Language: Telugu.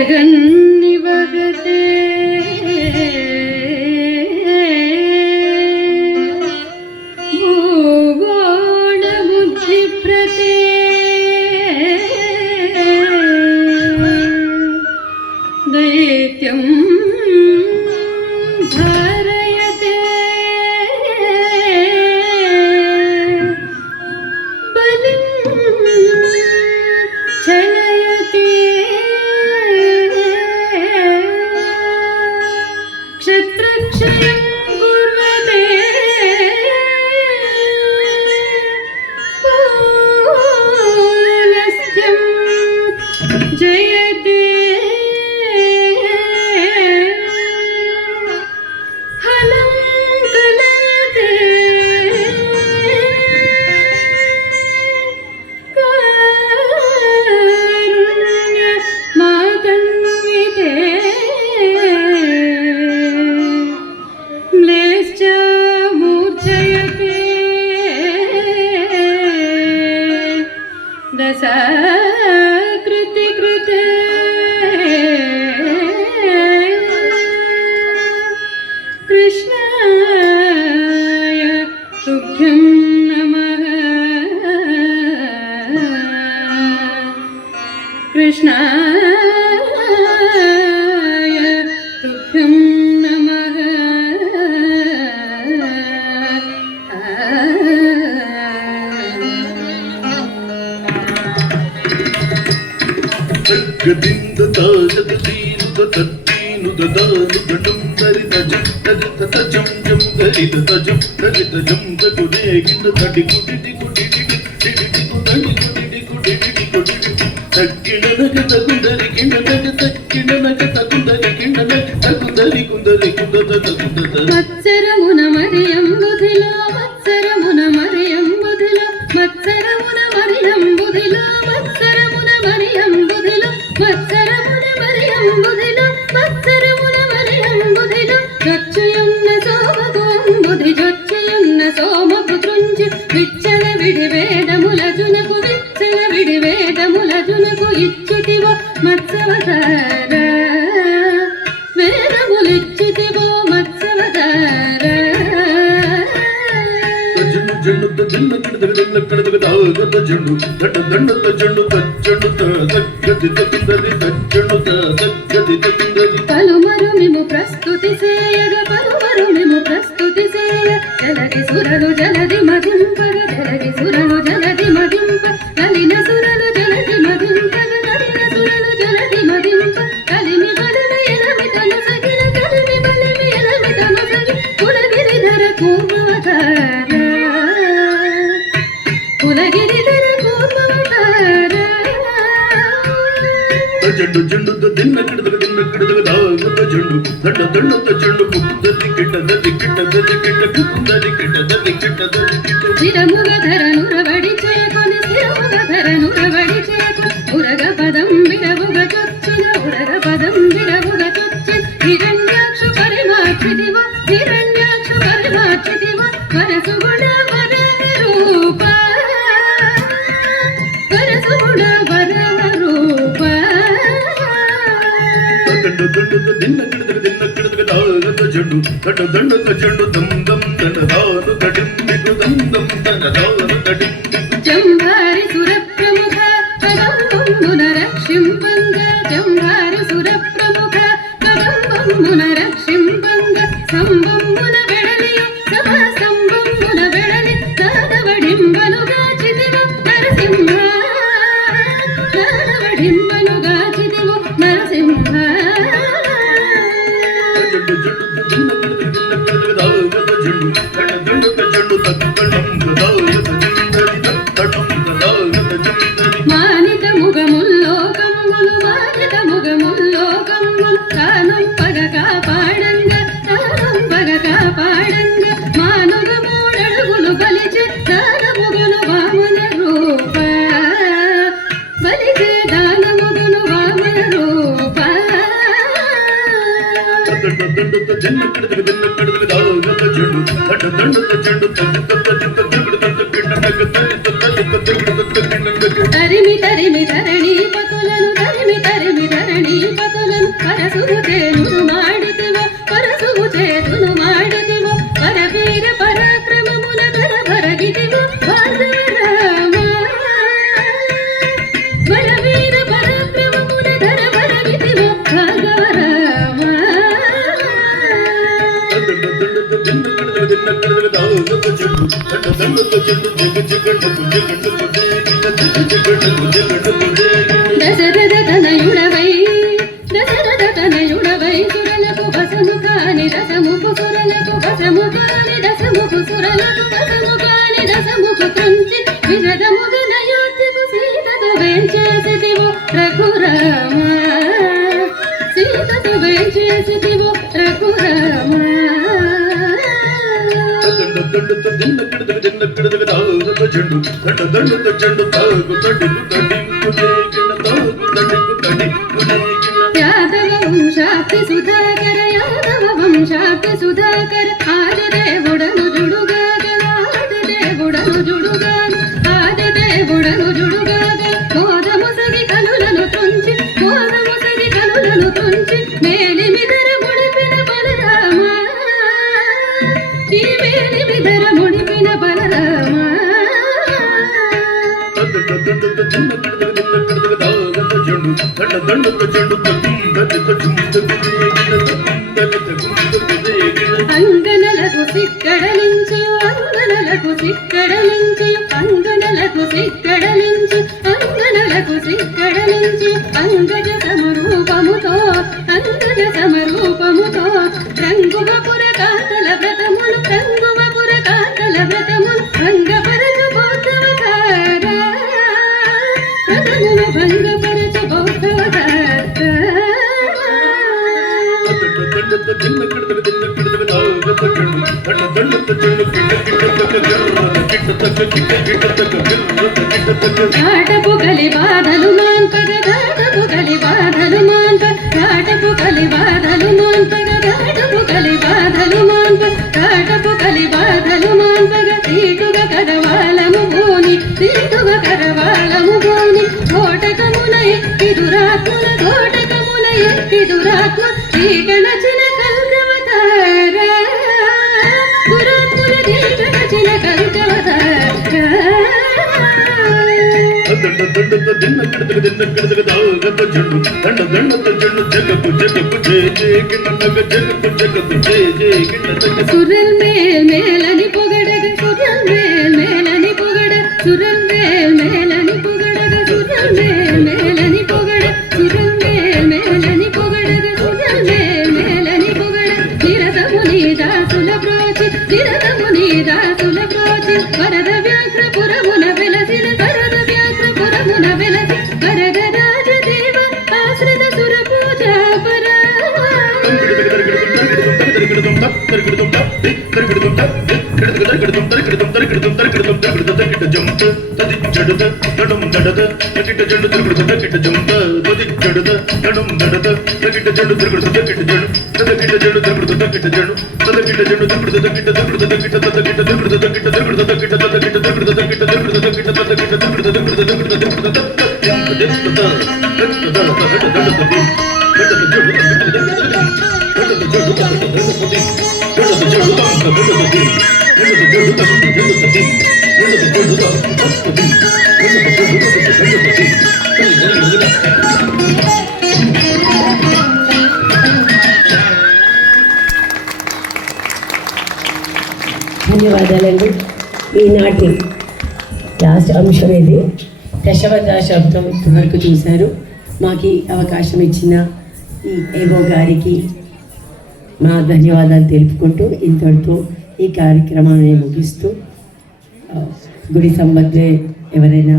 ಜಗನ್ನಿವಗತೆ ಭೂಗೋಳ ಬುದ್ಧಿಪ್ರತೆ ದೈತ್ಯಂ ಧಾರಯತೆ ಬಲಿಂ ಚಲಯತೆ ಕ್ಷತ್ರಕ್ಷಯಂ ಕುರ್ವತೆ ಪೌಲಸ್ತ್ಯಂ ಜಯತೆ ಹಲಂ ಕಲಯತೆ ಕಾರುಣ್ಯ ಮಾತನ್ವಿತೆ ಮ್ಲೇಶ್ಚ ಮೂರ್ಛಯತೆ ದಶಾಕೃತಿ ಕೃತೆ ಕೃಷ್ಣಾಯ ತುಭ್ಯಂ ನಮಃ ಕೃಷ್ಣಾಯ ತುಭ್ಯಂ ನಮಃ ತಗ್ಗದಿಂದ ತಾಜದ ತೀನುದ ತತ್ತೀನುದ ದಾನು ಗಡಂ ದರಿದ ಜಂ ದರಿದ ತಜಂ ಜಂ ದರಿದ ತಜಂ ದರಿದ ಜಂ ದಗುಡೇಗಿಂದ ತಡಿ ಕುಡಿಡಿ ಕುಡಿಡಿ ಡಿಡಿ ಕುಡಡಿ ಕುಡಿಡಿ ಕುಡಿಡಿ ಕುಡಿಡಿ ತಗ್ಗಿಣನಗ ತಗುಂದರಿ ಗಿಣನಗ ತಗ್ಗಿಣನಗ ತಗುಂದರಿ ಗಿಣನಗ ತಗುಂದರಿ ಕುಂದರಿ ಕುಂದದ ತಗುಂದದ ಮತ್ಸರಮುನ ಮರಿಯಂಬುದಿಲೋ ಮತ್ಸರಮುನ ಮರಿಯಂಬುದಿಲೋ ಮತ್ಸರಮುನ ಮರಿಯಂಬುದಿಲೋ ಮತ್ಸರಮುನ ಮರಿಯಂಬುದಿಲೋ ಮತ್ಸರಮುನ ಮರಿಯಂಬುದಿಲೋ ಮತ್ಸರಮುನ ಮರಿಯಂಬುದಿಲೋ ಜೊಚ್ಚೆಯನ್ನ ಸೋಮಗೋಂಬುಧಿ ಜೊಚ್ಚೆಯನ್ನ ಸೋಮಪುತ್ರುಂಜಿ ವಿಚ್ಚಲ ವಿಡಿವೇದ ಮುಲಜುನಕು ವಿಚ್ಚಲ ವಿಡಿವೇದ ಮುಲಜುನಕು ಇಚ್ಛುತಿವೋ ಮತ್ಸವತಾರ ವೇದ ಮುಲಿಚ್ಛುತಿವೋ ಮತ್ಸವತಾರ ಜಂಡು ಜನ್ನ ಕಿಡದ ಜನ್ನ ಕಿಡದ ದಾಗದ ಜಂಡು ದಡ್ಡ ದಂಡದ ಜಂಡು ತಜ್ಜಂಡು ತಗ್ಗದಿ ತಗುಂದರಿ ತಜ್ಜಂಡು ತಗ್ಗದಿ ತಗುಂದರಿ ಪಲುಮರು ಮಿಮು ಪ್ರಸ್ತುತಿ ಸೇಯಗ ಪಲುಮರು ಮಿಮು ಪ್ರಸ್ತುತಿ ಸೇಯ ಜಲದಿ ಸುರಲು ಜಲದಿ ಮದಿಂಪಗ ಜಲದಿ ಸುರಲು ಜಲದಿ ಮದಿಂಪ ಕಲಿನ ಸುರಲು ಜಲದಿ ಮದಿಂಪಗ ಕಲಿನ ಸುರಲು ಜಲದಿ ಮದಿಂಪ ಕಲಿನಿ ಬಲನ ಎಲಮಿತನ ಸಗಿನ ಕಲಿನಿ ಬಲನಿ ಎಲಮಿತನ ಸಗಿ ಕುಲಗಿರಿಧರ ಕೂರ್ಮವತಾರ ಕುಲಗಿರಿಧರ ಕೂರ್ಮವತಾರ ಜಂಡು ಜಂಡು ದಿನ್ನ ಕಿಡದ ದಾಗದ ಜಂಡು ದಡ್ಡ ದಂಡದ ಜಂಡು ಕುಕ್ಕುದದಿ ಕಿಟ್ಟದದಿ ಕಿಟ್ಟದದಿ ಕಿಟ್ಟ ಕುಕ್ಕುದದಿ ಕಿಟ್ಟದದಿ ಕಿಟ್ಟದದಿ ಕಿಟ್ಟ ಸ್ಥಿರಮುಗಧರ ನುರವಡಿ ಚೇಕೊನೆ ಸ್ಥಿರಮುಗಧರ ನುರವಡಿ ಚೇಕು ಉರಗ ಪದಂ ಬಿರವುಗ ಚೊಚ್ಚಿನ ಉರಗ ಪದಂ ಬಿರವುಗ ಚೊಚ್ಚಿನ ಹಿರಣ್ಯಾಕ್ಷು ಪರಿಮಾಕ್ಷಿದಿವ ಹಿರಣ್ಯಾಕ್ಷು ಪರಿಮಾಕ್ಷಿದಿವ ವರಸುಗುಣ ವರ ರೂಪ ವರಸುಗುಣ ವರ ರೂಪ ದಂಡು ದಂಡದ ದಿನ್ನ ಕಿಡದ ದಾಗದ ಜಂಡು ದಡ್ಡ ದಂಡದ ಜಂಡು ದಂ ದಂ ದನ ದಾನು ದಡಿಂಬಿಗು ದಂ ದಂ ದನ ದಾನು ದಡಿಂಬಿಗು ಜಂಭಾರಿ ಸುರ ಪ್ರಮುಖ ಕದಂಬಂಬುನ ರಕ್ಷಿಂಪಂಗ ಜಂಭಾರಿ ಸುರ ಪ್ರಮುಖ ಕದಂಬಂಬುನ ರಕ್ಷಿಂಪಂಗ ಸಂಬಂಬುನ ಬೆಳಲಿಯ ಸಮ ಸಂಬಂಬುನ ಬೆಳಲಿ ನಾದವಡಿಂಬನು ಗಾಚಿದಿವ ನರಸಿಂಹ ನಾದವಡಿಂಬನು ಗಾಚಿದಿವ ನರಸಿಂಹ ಜಂಡು ಜಂಡು ದಿನ್ನ ಕಿಡದ ದಾಗದ ಜಂಡು ದಡ್ಡ ದಂಡದ ಜಂಡು ತಗ್ಗಣಂಬ ದಾಗದ ಜಂಡರಿ ತಟ್ಟಂಬ ದಾಗದ ಜಂಡರಿ ಮಾನಿತ ಮುಗ ಮುಲ್ಲೋಕಂಬುಲು ಮಾನಿತ ಮುಗ ಮುಲ್ಲೋಕಂಬುಲು ತಾನಂಪಗ ಕಾಪಾಡಂಗ ತಾನಂಪಗ ಕಾಪಾಡಂಗ ಮಾನುಗ ಮೂಡಳುಗುಲು ಬಲಿಚೆ ದಾನ ಮುಗನು ವಾಮನ ರೂಪ ಬಲಿಚೆ ದಾನ ಮುಗನು ವಾಮನ ರೂಪ ದಡ್ಡ ದಂಡದ ಜನ್ನ ಕಿಡದ ದಾಗದ ಜಂಡು ದಡ್ಡ ದಂಡದ ಜಂಡು ತರಿಮಿ ತರಿಮಿ ಧರಣಿ ಪತುಲನು ತರಿಮಿ ತರಿಮಿ ಧರಣಿ ಪತು దండ దండకు చెండు జగ జగడకు జగడకు దేగిన జగడకు జగడకు దేగిన దశరథ తనయుడవై దశరథ తనయుడవై సురలకు వసము కాని దశముఖు సురలకు వసము కాని దశముఖు సురలకు వసము కాని దశముఖు త్రుంచి విషదముగన యోధ్యకు సీతతో వేంచేసితివో రఘురామ సీతతో వేంచేసితివో రఘురామ దండతో దిన్న కిడదకు దిన్న కిడదకు తాగుతో చెండు దండ దండతో చెండు తాగు తడికు తడికు దేగిన తాగు తడికు తడికు దేగిన యాదవ వంశాప్తి సుధాకర యాదవ వంశాప్తి సుధాకర ఆదిదేవుడను జుడుగాగల ఆదిదేవుడను జుడుగాగల ఆదిదేవుడను జుడుగాగల మోదముసగి కనులను తుంచి మోదముసగి కనులను తుంచి మేలిమిదర ముడిపిన బలరామ ఈ మేలిమిదర ముడిపిన బలరామ దండతో చిన్న కిడదకు దిన్న కిడదకు తాగుతో చెండు దండ దండతో చెండు తక్కుం దజత జుందకు దేగిన తక్కుం దజత జుందకు దేగిన అంగనలకు సిక్కడలించు అంగనలకు సిక్కడలించు అంగనలకు సిక్కడలించు అంగనలకు సిక్కడలించు అంగజ సమరూపముతో అంగజ సమరూపముతో రంగువపుర కాంతల వ్రతములు రంగువపుర కాంతల వ్రతములు భంగపరచు బౌద్ధవతార వ్రతములు భంగపరచు బౌద్ధవతార దండతో చిన్న కిడదకు దిన్న కిడదకు తాగుతో చెండు దండ దండతో చెండు కిట్ట కిట్ట తక్క గిర్ర కిట్ట తక్క కిట్ట కిట్ట తక్క గిర్ర కిట్ట తక్క కాటపు కలి బాధలు మాన్పగ కాటపు కలి బాధలు మాన్ప కాటపు కలి బాధలు మాన్పగ కాటపు కలి బాధలు మాన్ప కాటపు కలి బాధలు మాన్పగ తీటుగ కరవాలము భూని తీటుగ కరవాలము భూని కోటకమున ఎక్కి దురాత్ముల కోటకమున ఎక్కి దురాత్మ తీగనచిన కల్కవతార దురాత్ముల తీగనచిన కల్కవతార దండ దండతో దిన్న కిడదకు తాగుతో చెండు దండ దండతో చెండు జగకు జగకు జయ జయ కిన్నగ జగకు జగకు జయ జయ కిన్న జగ சுரல் மேல் மேலனி புகடக சுரல் மேல் மேலனி புகட சுரல் மேல் மேலனி புகடக சுரல் மேல் மேலனி புகட சுரல் மேல் மேலனி புகடக சுரல் மேல் மேலனி புகட நிரதமுனி దాసుల బ్రోచి నిరతముని దాసుల బ్రోచి వరద వ్యాఘ్రపురమున వెలసిన వరద వ్యాఘ్రపురమున వెలసి వరద రాజదేవ ఆశ్రిత సుర పూజా పరా ధన్యవాదాలండి. ఈనాటి లాస్ట్ అంశం ఇది. దశవథ శబ్దం వరకు చూశారు. మాకు ఈ అవకాశం ఇచ్చిన ఈ ఏవో గారికి మా ధన్యవాదాలు తెలుపుకుంటూ ఇంతటితో ఈ కార్యక్రమాన్ని ముగిస్తూ గుడి సంబంధే ఎవరైనా